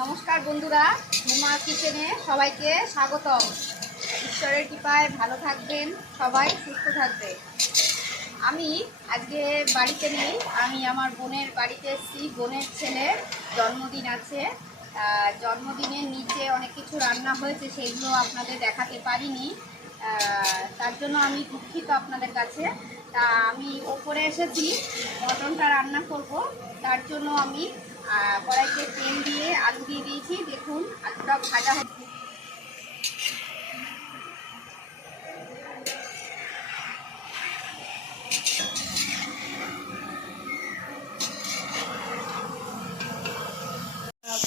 নমস্কার বন্ধুরা, ঝুমা কিচেনে সবাইকে স্বাগতম। ঈশ্বরের কৃপায় ভালো থাকবেন, সবাই সুস্থ থাকবে। আমি আজকে বাড়িতে নেই, আমি আমার বোনের বাড়িতে এসেছি। বোনের ছেলের জন্মদিন আছে। জন্মদিনের নিচে অনেক কিছু রান্না হয়েছে, সেইগুলো আপনাদের দেখাতে পারিনি, তার জন্য আমি দুঃখিত আপনাদের কাছে। তা আমি ওপরে এসেছি, মটনটা রান্না করব। তার জন্য আমি কড়াইতে তেল দিয়ে আলু দিয়ে দিয়েছি। দেখুন আলুটা ভাজা হচ্ছে।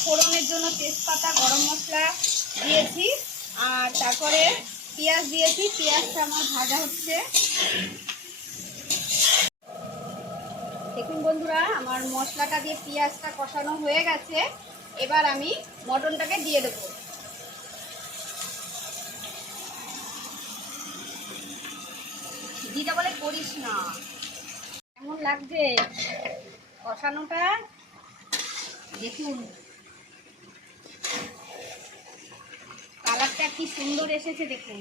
ফোড়নের জন্য তেজপাতা, গরম মশলা দিয়েছি, আর তারপরে পেঁয়াজ দিয়েছি। পেঁয়াজটা আমার ভাজা হচ্ছে। দেখুন বন্ধুরা, আমার মশলাটা দিয়ে পেঁয়াজটা কষানো হয়ে গেছে। এবার আমি মটনটাকে দিয়ে দেবো। দিদা বলে করিস না। কেমন লাগছে কষানোটা দেখুন, কালারটা কি সুন্দর এসেছে। দেখুন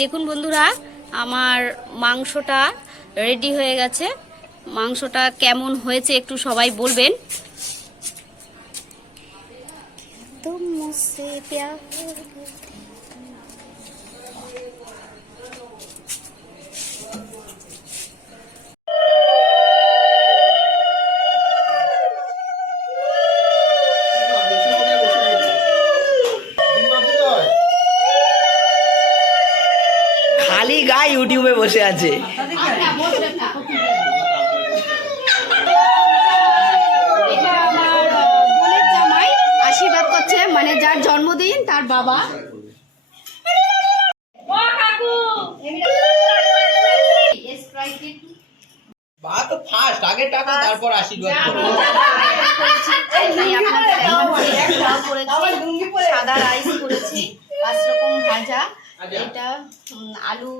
দেখুন বন্ধুরা, আমার মাংসটা রেডি হয়ে গেছে। মাংসটা কেমন হয়েছে একটু সবাই বলবেন। খালি গায়ে ইউটিউবে বসে আছে। বোনের জামাই আশীর্বাদ করছে, মানে যার জন্মদিন তার বাবা। তারপর আশীর্বাদ সাদা রাইস করেছি, 5 রকম ভাজা। এটা আলু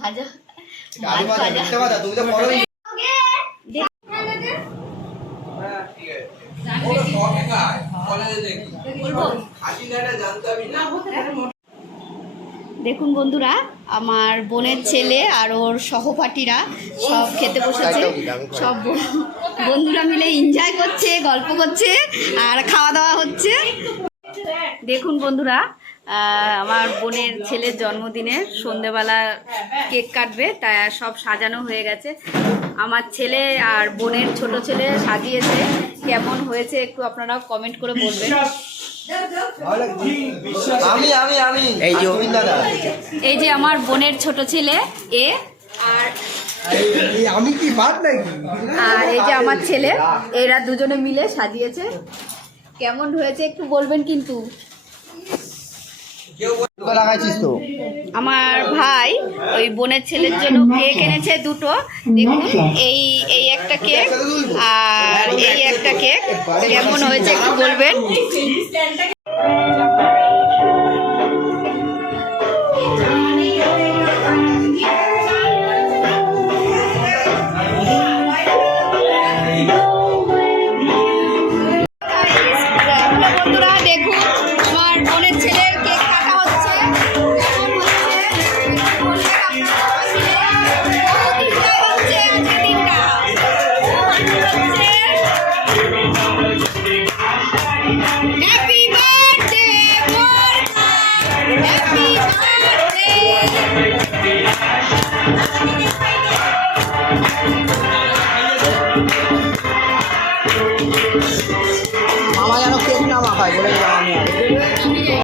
ভাজা, মাছ ভাজা। দেখুন বন্ধুরা, আমার বোনের ছেলে আর ওর সহপাঠীরা সব খেতে বসেছে। সব বন্ধুরা মিলে এনজয় করছে, গল্প করছে আর খাওয়া দাওয়া হচ্ছে। দেখুন বন্ধুরা, আমার বোনের ছেলের জন্মদিনে সন্ধেবেলা কেক কাটবে, তাই সব সাজানো হয়ে গেছে। আমার ছেলে আর বোনের ছোট ছেলে সাজিয়েছে। কেমন হয়েছে একটু আপনারা কমেন্ট করে বলবেন। এই যে আমার বোনের ছোট ছেলে এ, আর এই যে আমার ছেলে, এরা দুজনে মিলে সাজিয়েছে। কেমন হয়েছে একটু বলবেন কিন্তু। আমার ভাই ওই বোনের ছেলের জন্য কেক এনেছে দুটো। দেখুন, এই একটা কেক আর এই একটা কেক। কেমন হয়েছে একটু বলবেন। বন্ধুরা দেখুন, আমার বোনের ছেলের কেক কাটা হচ্ছে। Happy birthday, happy birthday. আমার যেন কেক না মাখায় বলে